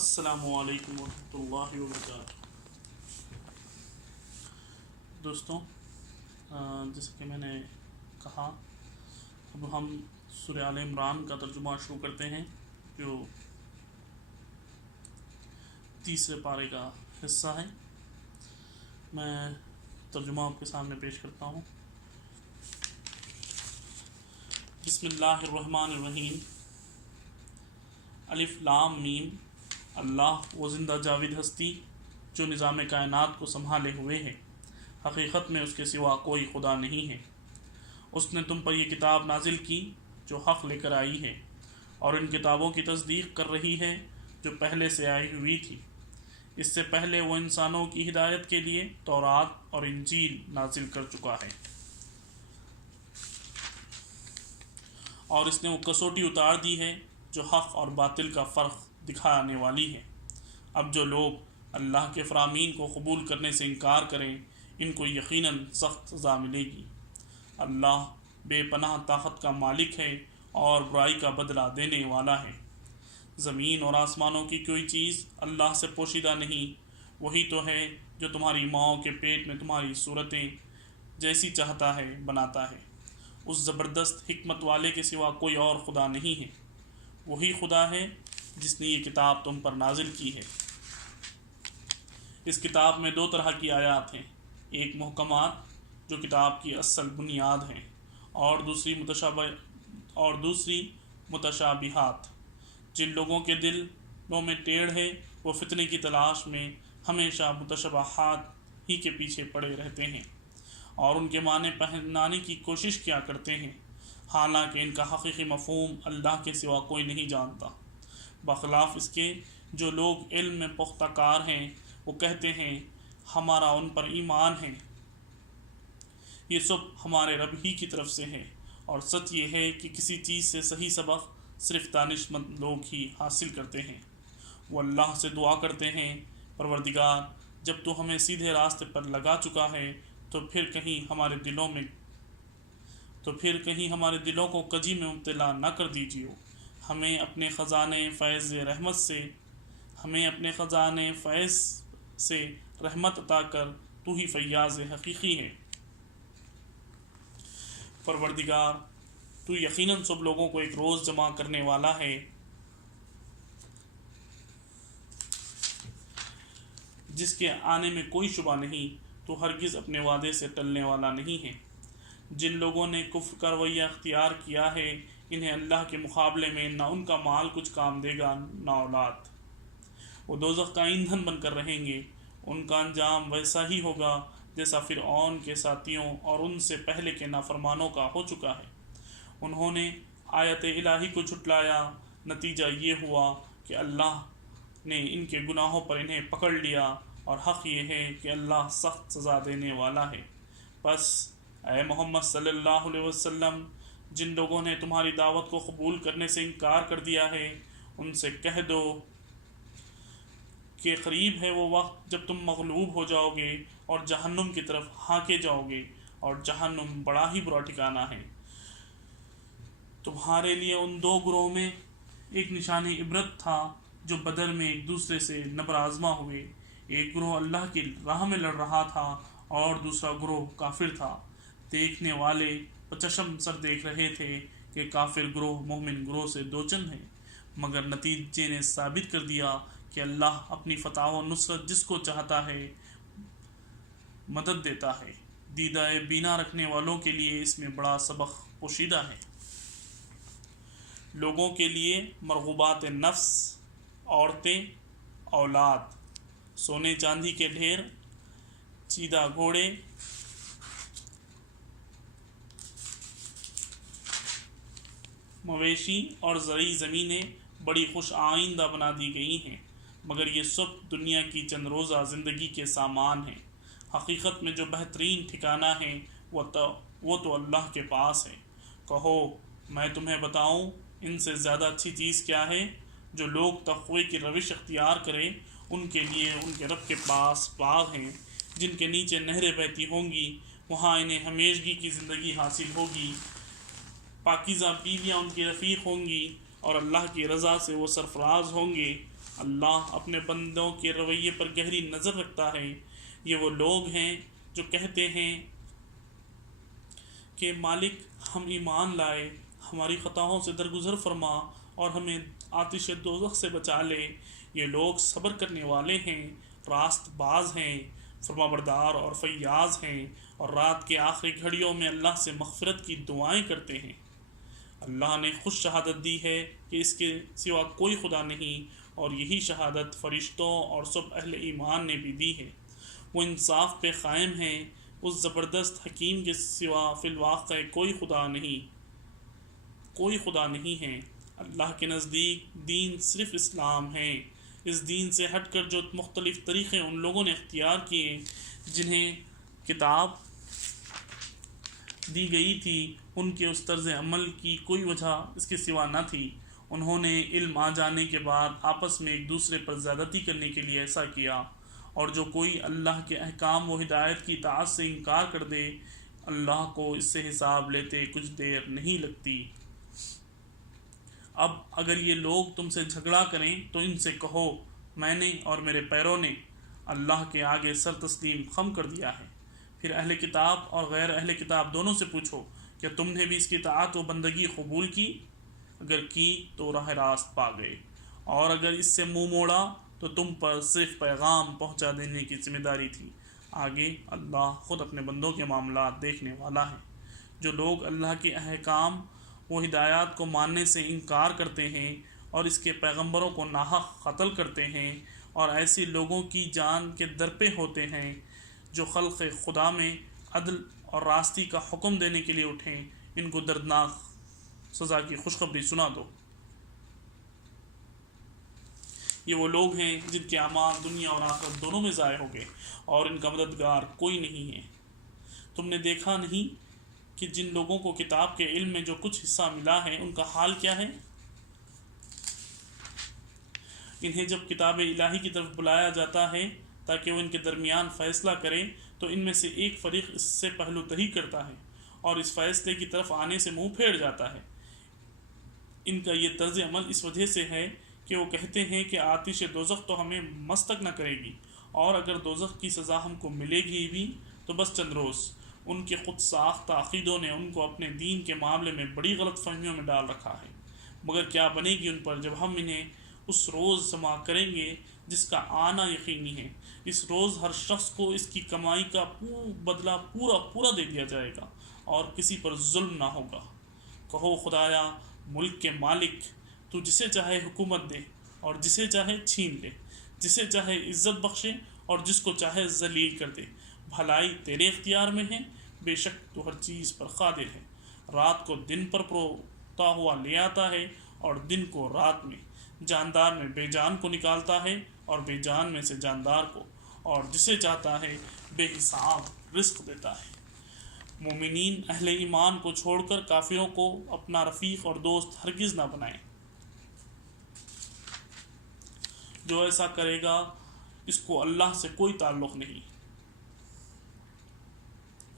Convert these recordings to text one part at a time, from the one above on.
السلام علیکم ورحمۃ اللہ وبرکاتہ۔ دوستوں، جیسے کہ میں نے کہا، اب ہم سورہ آل عمران کا ترجمہ شروع کرتے ہیں، جو تیسرے پارے کا حصہ ہے۔ میں ترجمہ آپ کے سامنے پیش کرتا ہوں۔ بسم اللہ الرحمن الرحیم۔ الف لام میم۔ اللہ وہ زندہ جاوید ہستی جو نظام کائنات کو سنبھالے ہوئے ہے، حقیقت میں اس کے سوا کوئی خدا نہیں ہے۔ اس نے تم پر یہ کتاب نازل کی جو حق لے کر آئی ہے، اور ان کتابوں کی تصدیق کر رہی ہے جو پہلے سے آئی ہوئی تھی۔ اس سے پہلے وہ انسانوں کی ہدایت کے لیے تورات اور انجیل نازل کر چکا ہے، اور اس نے وہ کسوٹی اتار دی ہے جو حق اور باطل کا فرق دکھانے والی ہے۔ اب جو لوگ اللہ کے فرامین کو قبول کرنے سے انکار کریں، ان کو یقیناً سخت سزا ملے گی۔ اللہ بے پناہ طاقت کا مالک ہے اور برائی کا بدلہ دینے والا ہے۔ زمین اور آسمانوں کی کوئی چیز اللہ سے پوشیدہ نہیں۔ وہی تو ہے جو تمہاری ماؤں کے پیٹ میں تمہاری صورتیں جیسی چاہتا ہے بناتا ہے۔ اس زبردست حکمت والے کے سوا کوئی اور خدا نہیں ہے۔ وہی خدا ہے جس نے یہ کتاب تم پر نازل کی ہے۔ اس کتاب میں دو طرح کی آیات ہیں، ایک محکمات جو کتاب کی اصل بنیاد ہیں، اور دوسری متشابہات۔ جن لوگوں کے دلوں میں ٹیڑھ ہے، وہ فتنے کی تلاش میں ہمیشہ متشابہات ہی کے پیچھے پڑے رہتے ہیں، اور ان کے معنی پہنانے کی کوشش کیا کرتے ہیں، حالانکہ ان کا حقیقی مفہوم اللہ کے سوا کوئی نہیں جانتا۔ بخلاف اس کے جو لوگ علم میں پختہ کار ہیں، وہ کہتے ہیں ہمارا ان پر ایمان ہے، یہ سب ہمارے رب ہی کی طرف سے ہے، اور سچ یہ ہے کہ کسی چیز سے صحیح سبق صرف دانش مند لوگ ہی حاصل کرتے ہیں۔ وہ اللہ سے دعا کرتے ہیں، پروردگار جب تو ہمیں سیدھے راستے پر لگا چکا ہے تو پھر کہیں ہمارے دلوں کو کجی میں مبتلا نہ کر دیجیے۔ ہمیں اپنے خزانے فیض سے رحمت عطا کر، تو ہی فیاض حقیقی ہے۔ پروردگار تو یقیناً سب لوگوں کو ایک روز جمع کرنے والا ہے، جس کے آنے میں کوئی شبہ نہیں۔ تو ہرگز اپنے وعدے سے ٹلنے والا نہیں ہے۔ جن لوگوں نے کفر کا رویہ اختیار کیا ہے، انہیں اللہ کے مقابلے میں نہ ان کا مال کچھ کام دے گا نہ اولاد۔ وہ دوزخ کا ایندھن بن کر رہیں گے۔ ان کا انجام ویسا ہی ہوگا جیسا فرعون کے ساتھیوں اور ان سے پہلے کے نافرمانوں کا ہو چکا ہے۔ انہوں نے آیت الہی کو جھٹلایا، نتیجہ یہ ہوا کہ اللہ نے ان کے گناہوں پر انہیں پکڑ لیا، اور حق یہ ہے کہ اللہ سخت سزا دینے والا ہے۔ بس اے محمد صلی اللہ علیہ وسلم، جن لوگوں نے تمہاری دعوت کو قبول کرنے سے انکار کر دیا ہے، ان سے کہہ دو کہ قریب ہے وہ وقت جب تم مغلوب ہو جاؤ گے اور جہنم کی طرف ہانکے جاؤ گے، اور جہنم بڑا ہی برا ٹھکانہ ہے۔ تمہارے لیے ان دو گروہوں میں ایک نشانی عبرت تھا جو بدر میں ایک دوسرے سے نبر آزما ہوئے۔ ایک گروہ اللہ کی راہ میں لڑ رہا تھا اور دوسرا گروہ کافر تھا۔ دیکھنے والے پچشم سر دیکھ رہے تھے کہ کافر گروہ مومن گروہ سے دو چند ہیں، مگر نتیجے نے ثابت کر دیا کہ اللہ اپنی فتح و نصرت جس کو چاہتا ہے مدد دیتا ہے۔ دیدہ بینا رکھنے والوں کے لیے اس میں بڑا سبق پوشیدہ ہے۔ لوگوں کے لیے مرغوبات نفس، عورتیں، اولاد، سونے چاندی کے ڈھیر، چیدہ گھوڑے، مویشی اور زرعی زمینیں بڑی خوش آئندہ بنا دی گئی ہیں، مگر یہ سب دنیا کی چند روزہ زندگی کے سامان ہیں۔ حقیقت میں جو بہترین ٹھکانہ ہے وہ تو اللہ کے پاس ہے۔ کہو میں تمہیں بتاؤں ان سے زیادہ اچھی چیز کیا ہے؟ جو لوگ تقوی کی روش اختیار کریں، ان کے لیے ان کے رب کے پاس باغ ہیں جن کے نیچے نہریں بہتی ہوں گی، وہاں انہیں ہمیشگی کی زندگی حاصل ہوگی۔ پاکیزہ بیویاں ان کی رفیق ہوں گی، اور اللہ کی رضا سے وہ سرفراز ہوں گے۔ اللہ اپنے بندوں کے رویے پر گہری نظر رکھتا ہے۔ یہ وہ لوگ ہیں جو کہتے ہیں کہ مالک ہم ایمان لائے، ہماری خطاؤں سے درگزر فرما اور ہمیں آتش دوزخ سے بچا لے۔ یہ لوگ صبر کرنے والے ہیں، راست باز ہیں، فرمانبردار اور فیاض ہیں، اور رات کے آخری گھڑیوں میں اللہ سے مغفرت کی دعائیں کرتے ہیں۔ اللہ نے خود شہادت دی ہے کہ اس کے سوا کوئی خدا نہیں، اور یہی شہادت فرشتوں اور سب اہل ایمان نے بھی دی ہے۔ وہ انصاف پہ قائم ہیں، اس زبردست حکیم کے سوا فی الواقع کوئی خدا نہیں ہے۔ اللہ کے نزدیک دین صرف اسلام ہے۔ اس دین سے ہٹ کر جو مختلف طریقے ان لوگوں نے اختیار کیے جنہیں کتاب دی گئی تھی، ان کے اس طرز عمل کی کوئی وجہ اس کے سوا نہ تھی۔ انہوں نے علم آ جانے کے بعد آپس میں ایک دوسرے پر زیادتی کرنے کے لیے ایسا کیا، اور جو کوئی اللہ کے احکام و ہدایت کی اطاعت سے انکار کر دے، اللہ کو اس سے حساب لیتے کچھ دیر نہیں لگتی۔ اب اگر یہ لوگ تم سے جھگڑا کریں تو ان سے کہو، میں نے اور میرے پیروں نے اللہ کے آگے سر تسلیم خم کر دیا ہے۔ پھر اہل کتاب اور غیر اہل کتاب دونوں سے پوچھو، کیا تم نے بھی اس کی اطاعت و بندگی قبول کی؟ اگر کی تو راہ راست پا گئے، اور اگر اس سے منہ موڑا تو تم پر صرف پیغام پہنچا دینے کی ذمہ داری تھی۔ آگے اللہ خود اپنے بندوں کے معاملات دیکھنے والا ہے۔ جو لوگ اللہ کے احکام و ہدایات کو ماننے سے انکار کرتے ہیں اور اس کے پیغمبروں کو ناحق قتل کرتے ہیں، اور ایسے لوگوں کی جان کے درپے ہوتے ہیں جو خلق خدا میں عدل اور راستی کا حکم دینے کے لیے اٹھیں، ان کو دردناک سزا کی خوشخبری سنا دو۔ یہ وہ لوگ ہیں جن کے اعمال دنیا اور آخرت دونوں میں ضائع ہو گئے، اور ان کا مددگار کوئی نہیں ہے۔ تم نے دیکھا نہیں کہ جن لوگوں کو کتاب کے علم میں جو کچھ حصہ ملا ہے ان کا حال کیا ہے؟ انہیں جب کتاب الہی کی طرف بلایا جاتا ہے تاکہ وہ ان کے درمیان فیصلہ کرے، تو ان میں سے ایک فریق اس سے پہلو تہی کرتا ہے اور اس فیصلے کی طرف آنے سے منہ پھیر جاتا ہے۔ ان کا یہ طرز عمل اس وجہ سے ہے کہ وہ کہتے ہیں کہ آتش دوزخ تو ہمیں مس تک نہ کرے گی، اور اگر دوزخ کی سزا ہم کو ملے گی بھی تو بس چند روز۔ ان کے خود ساختہ عقیدوں نے ان کو اپنے دین کے معاملے میں بڑی غلط فہمیوں میں ڈال رکھا ہے۔ مگر کیا بنے گی ان پر جب ہم انہیں اس روز جمع کریں گے جس کا آنا یقینی ہے۔ اس روز ہر شخص کو اس کی کمائی کا بدلہ پورا دے دیا جائے گا، اور کسی پر ظلم نہ ہوگا۔ کہو، خدایا ملک کے مالک، تو جسے چاہے حکومت دے اور جسے چاہے چھین لے، جسے چاہے عزت بخشے اور جس کو چاہے ذلیل کر دے۔ بھلائی تیرے اختیار میں ہے، بے شک تو ہر چیز پر قادر ہے۔ رات کو دن پر پروتا ہوا لے آتا ہے، اور دن کو رات میں، جاندار میں بے جان کو نکالتا ہے اور بے جان میں سے جاندار کو، اور جسے چاہتا ہے بے حساب رزق دیتا ہے۔ مومنین اہل ایمان کو چھوڑ کر کافروں کو اپنا رفیق اور دوست ہرگز نہ بنائیں۔ جو ایسا کرے گا اس کو اللہ سے کوئی تعلق نہیں۔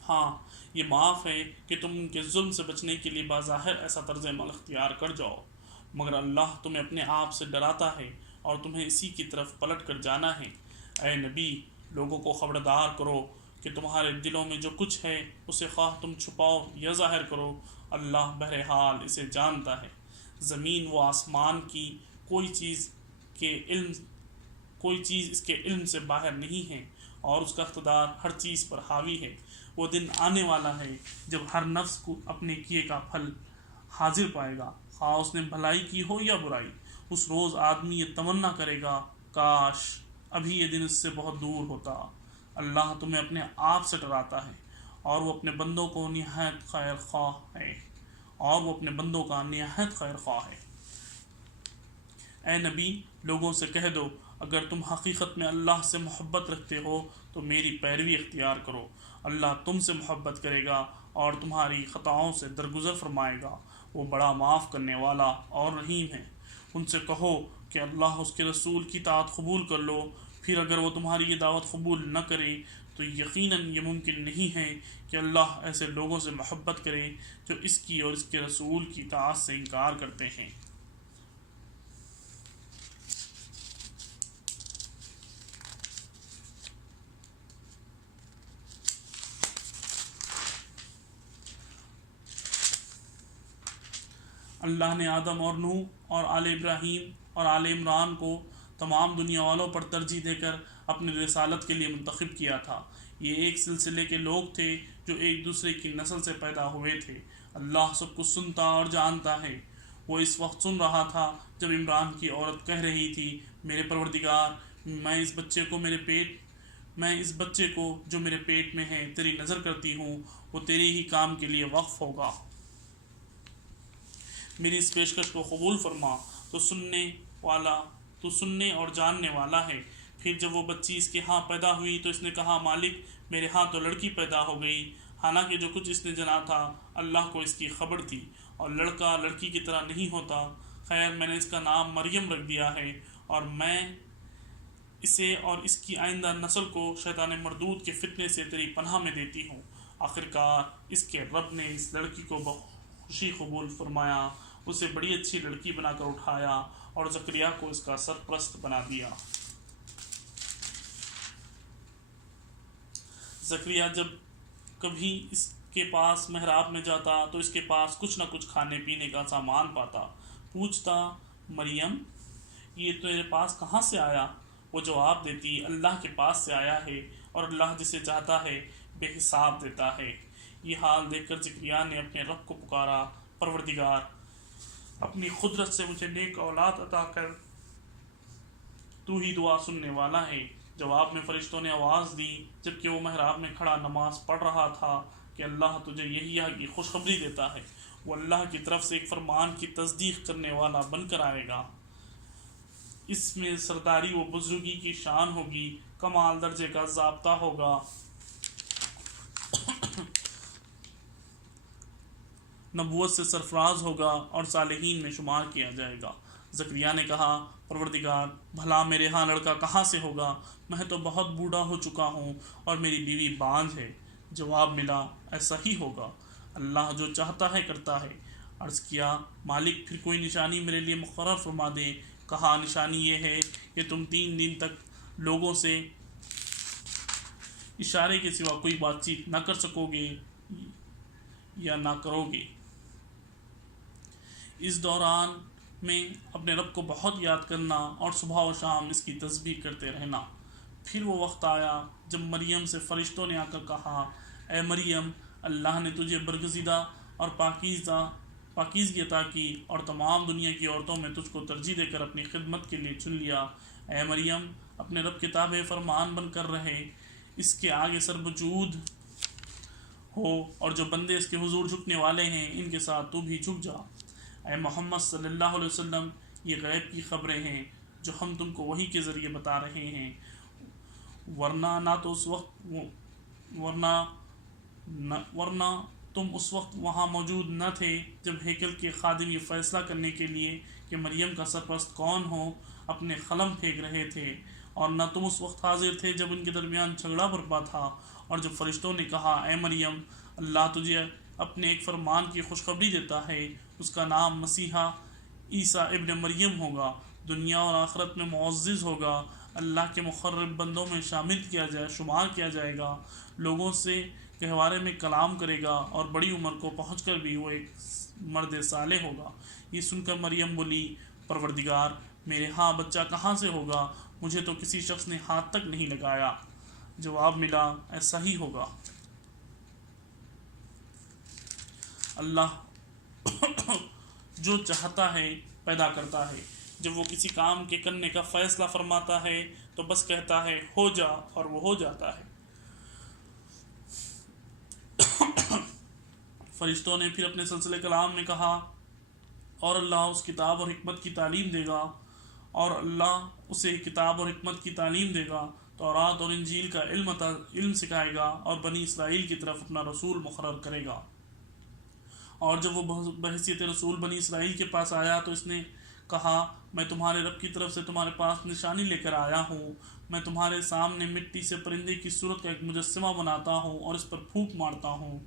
ہاں، یہ معاف ہے کہ تم ان کے ظلم سے بچنے کے لیے بظاہر ایسا طرز عمل اختیار کر جاؤ، مگر اللہ تمہیں اپنے آپ سے ڈراتا ہے اور تمہیں اسی کی طرف پلٹ کر جانا ہے۔ اے نبی، لوگوں کو خبردار کرو کہ تمہارے دلوں میں جو کچھ ہے اسے خواہ تم چھپاؤ یا ظاہر کرو، اللہ بہرحال اسے جانتا ہے۔ زمین و آسمان کی کوئی چیز اس کے علم سے باہر نہیں ہے، اور اس کا اقتدار ہر چیز پر حاوی ہے۔ وہ دن آنے والا ہے جب ہر نفس کو اپنے کیے کا پھل حاضر پائے گا، خواہ اس نے بھلائی کی ہو یا برائی۔ اس روز آدمی یہ تمنا کرے گا، کاش ابھی یہ دن اس سے بہت دور ہوتا۔ اللہ تمہیں اپنے آپ سے ڈراتا ہے، اور وہ اپنے بندوں کو نہایت خیر خواہ ہے۔ اے نبی، لوگوں سے کہہ دو، اگر تم حقیقت میں اللہ سے محبت رکھتے ہو تو میری پیروی اختیار کرو۔ اللہ تم سے محبت کرے گا اور تمہاری خطاؤں سے درگزر فرمائے گا۔ وہ بڑا معاف کرنے والا اور رحیم ہے۔ ان سے کہو کہ اللہ اس کے رسول کی اطاعت قبول کر لو، پھر اگر وہ تمہاری یہ دعوت قبول نہ کرے تو یقیناً یہ ممکن نہیں ہے کہ اللہ ایسے لوگوں سے محبت کرے جو اس کی اور اس کے رسول کی اطاعت سے انکار کرتے ہیں۔ اللہ نے آدم اور نوح اور آل ابراہیم اور آل عمران کو تمام دنیا والوں پر ترجیح دے کر اپنی رسالت کے لیے منتخب کیا تھا۔ یہ ایک سلسلے کے لوگ تھے جو ایک دوسرے کی نسل سے پیدا ہوئے تھے۔ اللہ سب کچھ سنتا اور جانتا ہے۔ وہ اس وقت سن رہا تھا جب عمران کی عورت کہہ رہی تھی، میرے پروردگار، میں اس بچے کو جو میرے پیٹ میں ہے تیری نظر کرتی ہوں، وہ تیرے ہی کام کے لیے وقف ہوگا۔ میری اس پیشکش کو قبول فرما، تو سننے اور جاننے والا ہے۔ پھر جب وہ بچی اس کے ہاں پیدا ہوئی تو اس نے کہا، مالک، میرے ہاں تو لڑکی پیدا ہو گئی، حالانکہ جو کچھ اس نے جنا تھا اللہ کو اس کی خبر تھی، اور لڑکا لڑکی کی طرح نہیں ہوتا۔ خیر، میں نے اس کا نام مریم رکھ دیا ہے، اور میں اسے اور اس کی آئندہ نسل کو شیطان مردود کے فتنے سے تیری پناہ میں دیتی ہوں۔ آخرکار اس کے رب نے اس لڑکی کو بخوشی قبول فرمایا، اسے بڑی اچھی لڑکی بنا کر اٹھایا اور زکریا کو اس کا سرپرست بنا دیا۔ زکریا جب کبھی اس کے پاس محراب میں جاتا تو اس کے پاس کچھ نہ کچھ کھانے پینے کا سامان پاتا۔ پوچھتا، مریم، یہ تیرے پاس کہاں سے آیا؟ وہ جواب دیتی، اللہ کے پاس سے آیا ہے، اور اللہ جسے چاہتا ہے بے حساب دیتا ہے۔ یہ حال دیکھ کر زکریا نے اپنے رب کو پکارا، پروردگار، اپنی قدرت سے مجھے نیک اولاد عطا کر، تو ہی دعا سننے والا ہے۔ جواب میں فرشتوں نے آواز دی جبکہ وہ محراب میں کھڑا نماز پڑھ رہا تھا کہ اللہ تجھے یحییٰ کی خوشخبری دیتا ہے، وہ اللہ کی طرف سے ایک فرمان کی تصدیق کرنے والا بن کر آئے گا۔ اس میں سرداری و بزرگی کی شان ہوگی، کمال درجے کا ضابطہ ہوگا، نبوت سے سرفراز ہوگا اور صالحین میں شمار کیا جائے گا۔ زکریا نے کہا، پروردگار، بھلا میرے ہاں لڑکا کہاں سے ہوگا؟ میں تو بہت بوڑھا ہو چکا ہوں اور میری بیوی بانجھ ہے۔ جواب ملا، ایسا ہی ہوگا، اللہ جو چاہتا ہے کرتا ہے۔ عرض کیا، مالک، پھر کوئی نشانی میرے لیے مقرر فرما دے۔ کہا، نشانی یہ ہے کہ تم 3 دن تک لوگوں سے اشارے کے سوا کوئی بات چیت نہ کر سکو گے یا نہ کرو گے۔ اس دوران میں اپنے رب کو بہت یاد کرنا اور صبح و شام اس کی تسبیح کرتے رہنا۔ پھر وہ وقت آیا جب مریم سے فرشتوں نے آ کر کہا، اے مریم، اللہ نے تجھے برگزیدہ اور پاکیزگی عطا کی اور تمام دنیا کی عورتوں میں تجھ کو ترجیح دے کر اپنی خدمت کے لیے چن لیا۔ اے مریم، اپنے رب کے تابع فرمان بن کر رہے، اس کے آگے سر بجود ہو، اور جو بندے اس کے حضور جھکنے والے ہیں ان کے ساتھ تو بھی جھک جا۔ اے محمد صلی اللہ علیہ وسلم، یہ غیب کی خبریں ہیں جو ہم تم کو وحی کے ذریعے بتا رہے ہیں، ورنہ تم اس وقت وہاں موجود نہ تھے جب ہیکل کے خادم یہ فیصلہ کرنے کے لیے کہ مریم کا سرپرست کون ہو اپنے قلم پھینک رہے تھے، اور نہ تم اس وقت حاضر تھے جب ان کے درمیان جھگڑا برپا تھا، اور جب فرشتوں نے کہا، اے مریم، اللہ تجھے اپنے ایک فرمان کی خوشخبری دیتا ہے، اس کا نام مسیحا عیسیٰ ابن مریم ہوگا، دنیا اور آخرت میں معزز ہوگا، اللہ کے مقرب بندوں میں شمار کیا جائے گا، لوگوں سے گہوارے میں کلام کرے گا، اور بڑی عمر کو پہنچ کر بھی وہ ایک مرد صالح ہوگا۔ یہ سن کر مریم بولی، پروردگار، میرے ہاں بچہ کہاں سے ہوگا؟ مجھے تو کسی شخص نے ہاتھ تک نہیں لگایا۔ جواب ملا، ایسا ہی ہوگا، اللہ جو چاہتا ہے پیدا کرتا ہے۔ جب وہ کسی کام کے کرنے کا فیصلہ فرماتا ہے تو بس کہتا ہے، ہو جا، اور وہ ہو جاتا ہے۔ فرشتوں نے پھر اپنے سلسلے کلام میں کہا، اور اللہ اس کتاب اور حکمت کی تعلیم دے گا، اور اللہ اسے کتاب اور حکمت کی تعلیم دے گا، تورات اور انجیل کا علم سکھائے گا، اور بنی اسرائیل کی طرف اپنا رسول مقرر کرے گا۔ اور جب وہ بحیثیت رسول بنی اسرائیل کے پاس آیا تو اس نے کہا، میں تمہارے رب کی طرف سے تمہارے پاس نشانی لے کر آیا ہوں، میں تمہارے سامنے مٹی سے پرندے کی صورت کا ایک مجسمہ بناتا ہوں اور اس پر پھونک مارتا ہوں،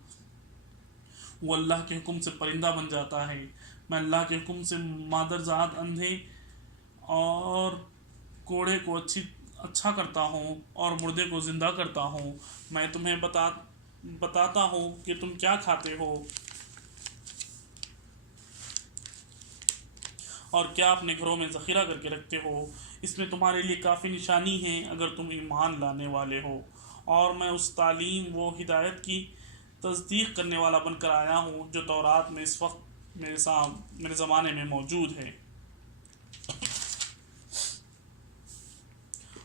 وہ اللہ کے حکم سے پرندہ بن جاتا ہے، میں اللہ کے حکم سے مادرزاد اندھے اور کوڑے کو اچھا کرتا ہوں اور مردے کو زندہ کرتا ہوں، میں تمہیں بتاتا ہوں کہ تم کیا کھاتے ہو، اور کیا اپنے گھروں میں ذخیرہ کر کے رکھتے ہو؟ اس میں تمہارے لیے کافی نشانی ہیں اگر تم ایمان لانے والے ہو۔ اور میں اس تعلیم و ہدایت کی تصدیق کرنے والا بن کر آیا ہوں جو تورات میں اس وقت میرے زمانے میں موجود ہے،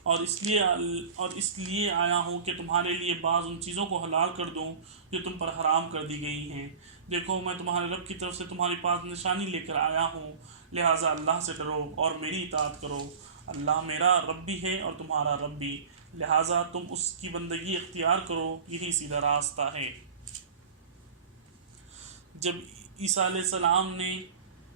اور اس لیے آیا ہوں کہ تمہارے لیے بعض ان چیزوں کو حلال کر دوں جو تم پر حرام کر دی گئی ہیں۔ دیکھو میں تمہارے رب کی طرف سے تمہارے پاس نشانی لے کر آیا ہوں، لہٰذا اللہ سے ڈرو اور میری اطاعت کرو۔ اللہ میرا رب بھی ہے اور تمہارا رب بھی، لہٰذا تم اس کی بندگی اختیار کرو، یہی سیدھا راستہ ہے۔ جب عیسیٰ علیہ السلام نے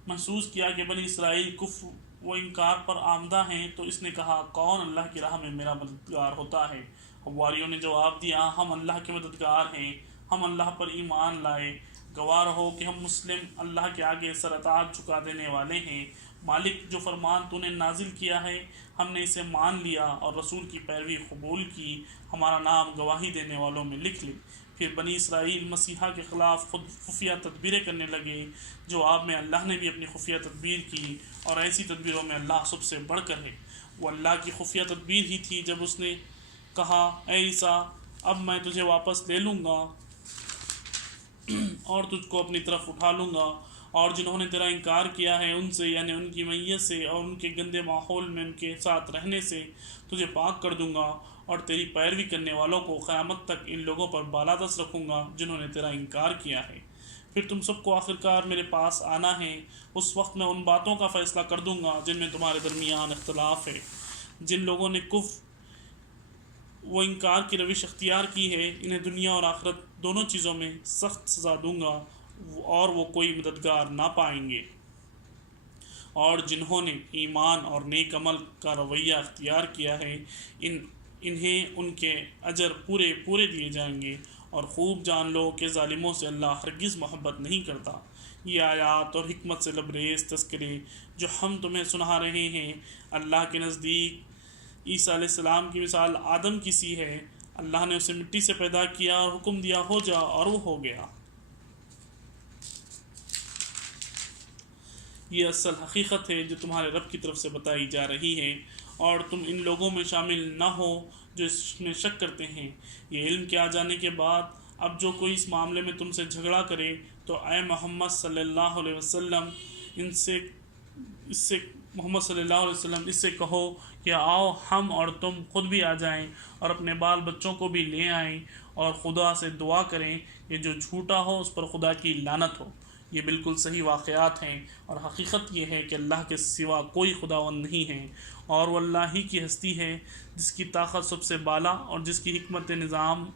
محسوس کیا کہ بنی اسرائیل کفر و انکار پر آمدہ ہیں تو اس نے کہا، کون اللہ کی راہ میں میرا مددگار ہوتا ہے؟ حواریوں نے جواب دیا، ہم اللہ کے مددگار ہیں، ہم اللہ پر ایمان لائے، گواہ رہو کہ ہم مسلم اللہ کے آگے سر اطاعت جھکا دینے والے ہیں۔ مالک جو فرمان تو نے نازل کیا ہے ہم نے اسے مان لیا اور رسول کی پیروی قبول کی، ہمارا نام گواہی دینے والوں میں لکھ لے۔ پھر بنی اسرائیل مسیحا کے خلاف خود خفیہ تدبیریں کرنے لگے۔ جواب میں اللہ نے بھی اپنی خفیہ تدبیر کی، اور ایسی تدبیروں میں اللہ سب سے بڑھ کر ہے۔ وہ اللہ کی خفیہ تدبیر ہی تھی جب اس نے کہا، اے عیسیٰ اب میں تجھے واپس لے لوں گا اور تجھ کو اپنی طرف اٹھا لوں گا، اور جنہوں نے تیرا انکار کیا ہے ان سے، یعنی ان کی میت سے اور ان کے گندے ماحول میں ان کے ساتھ رہنے سے تجھے پاک کر دوں گا، اور تیری پیروی کرنے والوں کو قیامت تک ان لوگوں پر بالادست رکھوں گا جنہوں نے تیرا انکار کیا ہے۔ پھر تم سب کو آخرکار میرے پاس آنا ہے، اس وقت میں ان باتوں کا فیصلہ کر دوں گا جن میں تمہارے درمیان اختلاف ہے۔ جن لوگوں نے کفر و انکار کی روش اختیار کی ہے انہیں دنیا اور آخرت دونوں چیزوں میں سخت سزا دوں گا، اور وہ کوئی مددگار نہ پائیں گے۔ اور جنہوں نے ایمان اور نیک عمل کا رویہ اختیار کیا ہے انہیں ان کے اجر پورے پورے دیے جائیں گے، اور خوب جان لو کہ ظالموں سے اللہ ہرگز محبت نہیں کرتا۔ یہ آیات اور حکمت سے لبریز تذکرے جو ہم تمہیں سنا رہے ہیں، اللہ کے نزدیک عیسیٰ علیہ السلام کی مثال آدم کی سی ہے۔ اللہ نے اسے مٹی سے پیدا کیا اور حکم دیا ہو جا، اور وہ ہو گیا۔ یہ اصل حقیقت ہے جو تمہارے رب کی طرف سے بتائی جا رہی ہے، اور تم ان لوگوں میں شامل نہ ہو جو اس میں شک کرتے ہیں۔ یہ علم کے آ جانے کے بعد اب جو کوئی اس معاملے میں تم سے جھگڑا کرے تو اے محمد صلی اللہ علیہ وسلم اس سے کہو کہ آؤ ہم اور تم خود بھی آ جائیں اور اپنے بال بچوں کو بھی لے آئیں، اور خدا سے دعا کریں کہ جو جھوٹا ہو اس پر خدا کی لعنت ہو۔ یہ بالکل صحیح واقعات ہیں، اور حقیقت یہ ہے کہ اللہ کے سوا کوئی خداوند نہیں ہے، اور وہ اللہ ہی کی ہستی ہے جس کی طاقت سب سے بالا اور جس کی حکمت نظام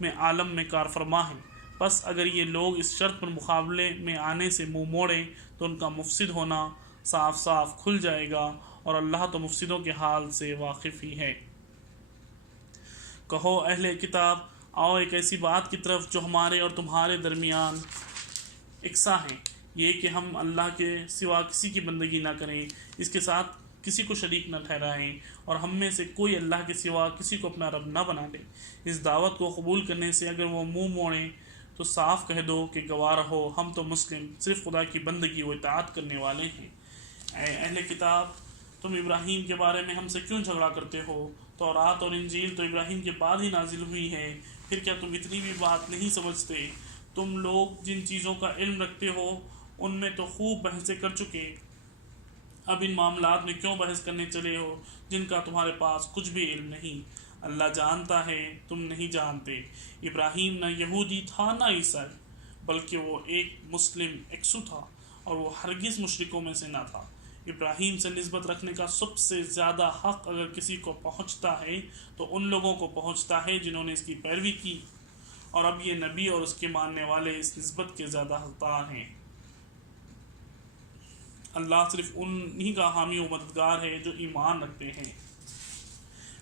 میں عالم میں کار فرما ہے۔ بس اگر یہ لوگ اس شرط پر مقابلے میں آنے سے منہ موڑیں تو ان کا مفسد ہونا صاف صاف کھل جائے گا، اور اللہ تو مفسدوں کے حال سے واقف ہی ہے۔ کہو اہل کتاب، آؤ ایک ایسی بات کی طرف جو ہمارے اور تمہارے درمیان یکساں ہے، یہ کہ ہم اللہ کے سوا کسی کی بندگی نہ کریں، اس کے ساتھ کسی کو شریک نہ ٹھہرائیں، اور ہم میں سے کوئی اللہ کے سوا کسی کو اپنا رب نہ بنا لے۔ اس دعوت کو قبول کرنے سے اگر وہ منہ موڑیں تو صاف کہہ دو کہ گواہ رہو ہم تو مسلم صرف خدا کی بندگی و اطاعت کرنے والے ہیں۔ اے اہل کتاب، تم ابراہیم کے بارے میں ہم سے کیوں جھگڑا کرتے ہو؟ تورات اور انجیل تو ابراہیم کے بعد ہی نازل ہوئی ہے، پھر کیا تم اتنی بھی بات نہیں سمجھتے؟ تم لوگ جن چیزوں کا علم رکھتے ہو ان میں تو خوب بحثیں کر چکے، اب ان معاملات میں کیوں بحث کرنے چلے ہو جن کا تمہارے پاس کچھ بھی علم نہیں؟ اللہ جانتا ہے تم نہیں جانتے۔ ابراہیم نہ یہودی تھا نہ عیسائی، بلکہ وہ ایک مسلم یکسو تھا، اور وہ ہرگز مشرکوں میں سے نہ تھا۔ ابراہیم سے نسبت رکھنے کا سب سے زیادہ حق اگر کسی کو پہنچتا ہے تو ان لوگوں کو پہنچتا ہے جنہوں نے اس کی پیروی کی، اور اب یہ نبی اور اس کے ماننے والے اس نسبت کے زیادہ حقدار ہیں۔ اللہ صرف انہی کا حامی و مددگار ہے جو ایمان رکھتے ہیں۔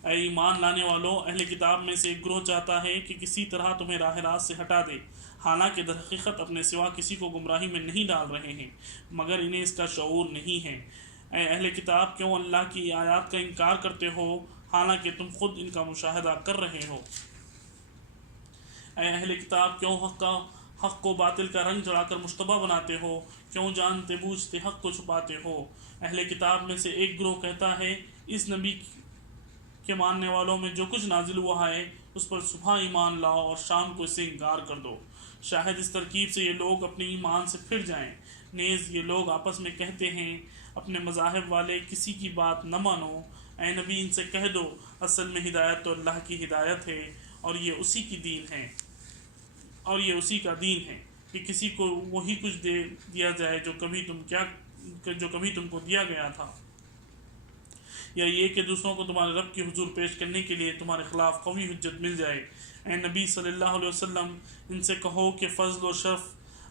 اے ایمان لانے والوں، اہل کتاب میں سے ایک گروہ چاہتا ہے کہ کسی طرح تمہیں راہ راست سے ہٹا دے، حالانکہ در حقیقت اپنے سوا کسی کو گمراہی میں نہیں ڈال رہے ہیں، مگر انہیں اس کا شعور نہیں ہے۔ اے اہل کتاب، کیوں اللہ کی آیات کا انکار کرتے ہو حالانکہ تم خود ان کا مشاہدہ کر رہے ہو؟ اے اہل کتاب، کیوں حق کو باطل کا رنگ چڑھا کر مشتبہ بناتے ہو؟ کیوں جانتے بوجھتے حق کو چھپاتے ہو؟ اہل کتاب میں سے ایک گروہ کہتا ہے اس نبی کے ماننے والوں میں جو کچھ نازل ہوا ہے اس پر صبح ایمان لاؤ اور شام کو اسے انکار کر دو، شاید اس ترکیب سے یہ لوگ اپنے ایمان سے پھر جائیں۔ نیز یہ لوگ آپس میں کہتے ہیں اپنے مذاہب والے کسی کی بات نہ مانو، اے نبی ان سے کہہ دو اصل میں ہدایت تو اللہ کی ہدایت ہے اور یہ اسی کی دین ہے، اور یہ اسی کا دین ہے کہ کسی کو وہی کچھ دے دیا جائے جو کبھی تم کو دیا گیا تھا، یا یہ کہ دوسروں کو تمہارے رب کے حضور پیش کرنے کے لیے تمہارے خلاف قوی حجت مل جائے۔ اے نبی صلی اللہ علیہ وسلم ان سے کہو کہ فضل و شرف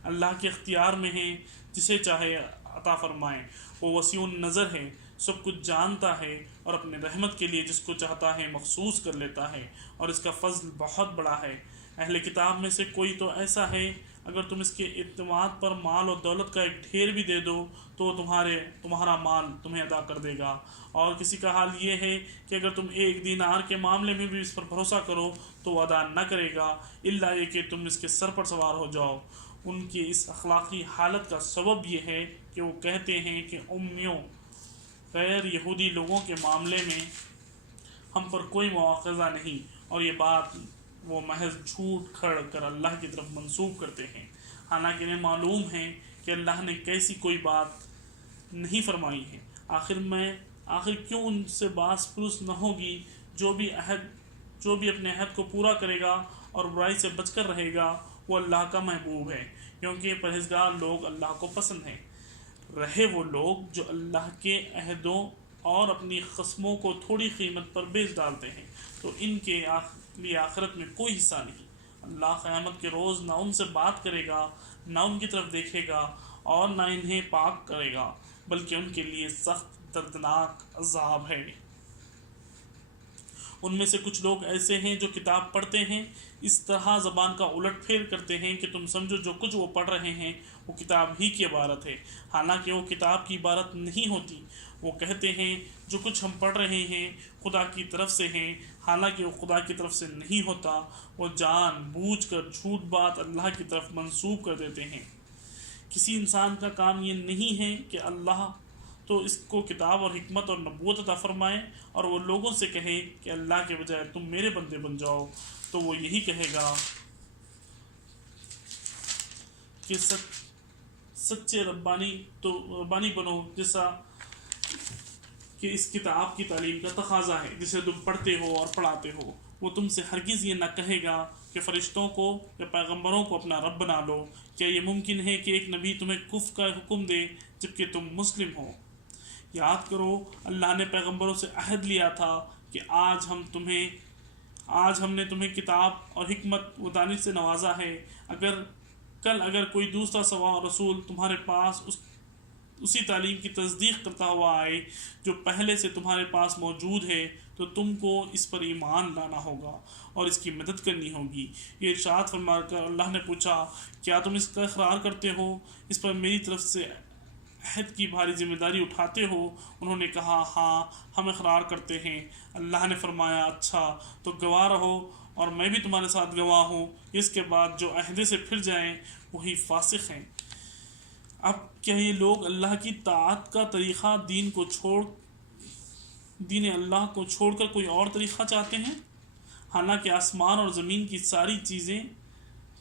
اللہ کے اختیار میں ہے، جسے چاہے عطا فرمائے، وہ وسیع النظر ہے، سب کچھ جانتا ہے اور اپنے رحمت کے لیے جس کو چاہتا ہے مخصوص کر لیتا ہے، اور اس کا فضل بہت بڑا ہے۔ اہل کتاب میں سے کوئی تو ایسا ہے اگر تم اس کے اعتماد پر مال اور دولت کا ایک ڈھیر بھی دے دو تو وہ تمہارا مال تمہیں ادا کر دے گا، اور کسی کا حال یہ ہے کہ اگر تم ایک دینار کے معاملے میں بھی اس پر بھروسہ کرو تو وہ ادا نہ کرے گا الا یہ کہ تم اس کے سر پر سوار ہو جاؤ۔ ان کی اس اخلاقی حالت کا سبب یہ ہے کہ وہ کہتے ہیں کہ امیوں غیر یہودی لوگوں کے معاملے میں ہم پر کوئی مواخذہ نہیں، اور یہ بات وہ محض جھوٹ کھڑ کر اللہ کی طرف منسوب کرتے ہیں، حالانکہ انہیں معلوم ہے کہ اللہ نے کیسی کوئی بات نہیں فرمائی ہے۔ آخر کیوں ان سے باس پرس نہ ہوگی؟ جو بھی اپنے عہد کو پورا کرے گا اور برائی سے بچ کر رہے گا وہ اللہ کا محبوب ہے، کیونکہ پرہیزگار لوگ اللہ کو پسند ہیں۔ رہے وہ لوگ جو اللہ کے عہدوں اور اپنی قسموں کو تھوڑی قیمت پر بیچ ڈالتے ہیں تو ان کے لیے آخرت میں کوئی حصہ نہیں۔ اللہ قیامت کے روز نہ ان سے بات کرے گا، نہ ان کی طرف دیکھے گا اور نہ انہیں پاک کرے گا، بلکہ ان کے لیے سخت دردناک عذاب ہے۔ ان میں سے کچھ لوگ ایسے ہیں جو کتاب پڑھتے ہیں اس طرح زبان کا الٹ پھیر کرتے ہیں کہ تم سمجھو جو کچھ وہ پڑھ رہے ہیں وہ کتاب ہی کی عبارت ہے، حالانکہ وہ کتاب کی عبارت نہیں ہوتی۔ وہ کہتے ہیں جو کچھ ہم پڑھ رہے ہیں خدا کی طرف سے ہیں، حالانکہ وہ خدا کی طرف سے نہیں ہوتا۔ وہ جان بوجھ کر جھوٹ بات اللہ کی طرف منسوب کر دیتے ہیں۔ کسی انسان کا کام یہ نہیں ہے کہ اللہ تو اس کو کتاب اور حکمت اور نبوت عطا فرمائے اور وہ لوگوں سے کہے کہ اللہ کے بجائے تم میرے بندے بن جاؤ، تو وہ یہی کہے گا کہ سچے ربانی بنو، جیسا کہ اس کتاب کی تعلیم کا تقاضا ہے جسے تم پڑھتے ہو اور پڑھاتے ہو۔ وہ تم سے ہرگز یہ نہ کہے گا کہ فرشتوں کو یا پیغمبروں کو اپنا رب بنا لو۔ کیا یہ ممکن ہے کہ ایک نبی تمہیں کفر کا حکم دے جبکہ تم مسلم ہو؟ یاد کرو اللہ نے پیغمبروں سے عہد لیا تھا کہ آج ہم نے تمہیں کتاب اور حکمت و دانش سے نوازا ہے۔ اگر کوئی دوسرا سوا رسول تمہارے پاس اسی تعلیم کی تصدیق کرتا ہوا آئے جو پہلے سے تمہارے پاس موجود ہے تو تم کو اس پر ایمان لانا ہوگا اور اس کی مدد کرنی ہوگی۔ یہ ارشاد فرما کر اللہ نے پوچھا کیا تم اس کا اقرار کرتے ہو، اس پر میری طرف سے عہد کی بھاری ذمہ داری اٹھاتے ہو؟ انہوں نے کہا ہاں ہم اقرار کرتے ہیں۔ اللہ نے فرمایا اچھا تو گواہ رہو اور میں بھی تمہارے ساتھ گواہ ہوں، اس کے بعد جو عہدے سے پھر جائیں وہی فاسق ہیں۔ اب کیا یہ لوگ اللہ کی طاعت کا طریقہ دین اللہ کو چھوڑ کر کوئی اور طریقہ چاہتے ہیں؟ حالانکہ آسمان اور زمین کی ساری چیزیں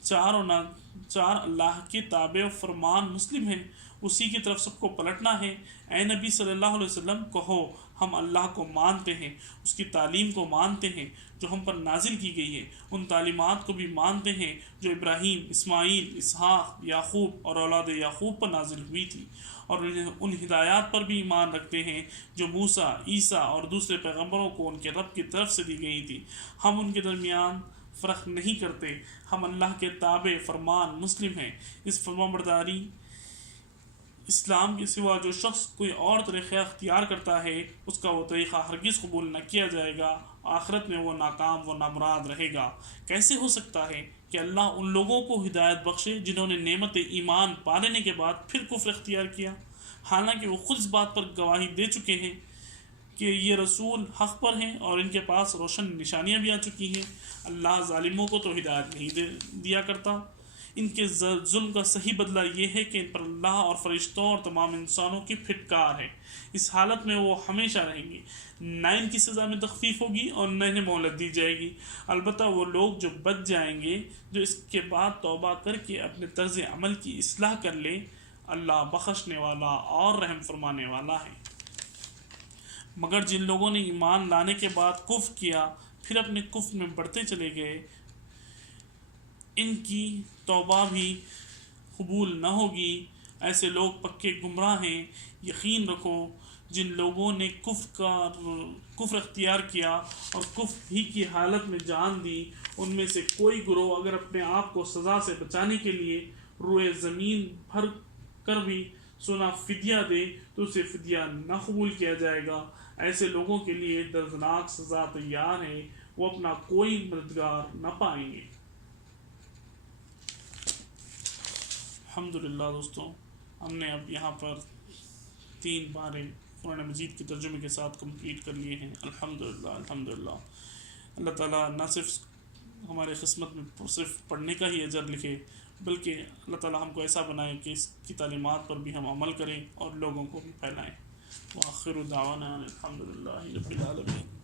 چار اللہ کے تابع و فرمان مسلم ہیں، اسی کی طرف سب کو پلٹنا ہے۔ اے نبی صلی اللہ علیہ وسلم کہو ہم اللہ کو مانتے ہیں، اس کی تعلیم کو مانتے ہیں جو ہم پر نازل کی گئی ہے، ان تعلیمات کو بھی مانتے ہیں جو ابراہیم، اسماعیل، اسحاق، یعقوب اور اولاد یعقوب پر نازل ہوئی تھی، اور ان ہدایات پر بھی ایمان رکھتے ہیں جو موسیٰ، عیسیٰ اور دوسرے پیغمبروں کو ان کے رب کی طرف سے دی گئی تھی۔ ہم ان کے درمیان فرق نہیں کرتے، ہم اللہ کے تابع فرمان مسلم ہیں۔ اس فرمانبرداری اسلام کے سوا جو شخص کوئی اور طریقہ اختیار کرتا ہے اس کا وہ طریقہ ہرگز قبول نہ کیا جائے گا، آخرت میں وہ ناکام و نامراد رہے گا۔ کیسے ہو سکتا ہے کہ اللہ ان لوگوں کو ہدایت بخشے جنہوں نے نعمت ایمان پا لینے کے بعد پھر کفر اختیار کیا، حالانکہ وہ خود اس بات پر گواہی دے چکے ہیں کہ یہ رسول حق پر ہیں اور ان کے پاس روشن نشانیاں بھی آ چکی ہیں۔ اللہ ظالموں کو تو ہدایت نہیں دیا کرتا۔ ان کے ظلم کا صحیح بدلہ یہ ہے کہ ان پر اللہ اور فرشتوں اور تمام انسانوں کی پھٹکار ہے۔ اس حالت میں وہ ہمیشہ رہیں گے، نہ ان کی سزا میں تخفیف ہوگی اور نہ انہیں مہلت دی جائے گی۔ البتہ وہ لوگ جو بچ جائیں گے، جو اس کے بعد توبہ کر کے اپنے طرز عمل کی اصلاح کر لے، اللہ بخشنے والا اور رحم فرمانے والا ہے۔ مگر جن لوگوں نے ایمان لانے کے بعد کفر کیا پھر اپنے کفر میں بڑھتے چلے گئے، ان کی توبہ بھی قبول نہ ہوگی۔ ایسے لوگ پکے گمراہ ہیں۔ یقین رکھو جن لوگوں نے کفر اختیار کیا اور کفر ہی کی حالت میں جان دی، ان میں سے کوئی گروہ اگر اپنے آپ کو سزا سے بچانے کے لیے روئے زمین بھر کر بھی سونا فدیہ دے تو اسے فدیہ نہ قبول کیا جائے گا۔ ایسے لوگوں کے لیے دردناک سزا تیار ہے، وہ اپنا کوئی مددگار نہ پائیں گے۔ الحمدللہ دوستوں، ہم نے اب یہاں پر 3 باریں قرآن مجید کے ترجمے کے ساتھ کمپلیٹ کر لیے ہیں۔ الحمدللہ الحمدللہ۔ اللہ تعالیٰ نہ صرف ہمارے قسمت میں صرف پڑھنے کا ہی اجر لکھے، بلکہ اللہ تعالیٰ ہم کو ایسا بنائے کہ اس کی تعلیمات پر بھی ہم عمل کریں اور لوگوں کو بھی پھیلائیں۔ وآخر دعوانا الحمدللہ رب العالمین۔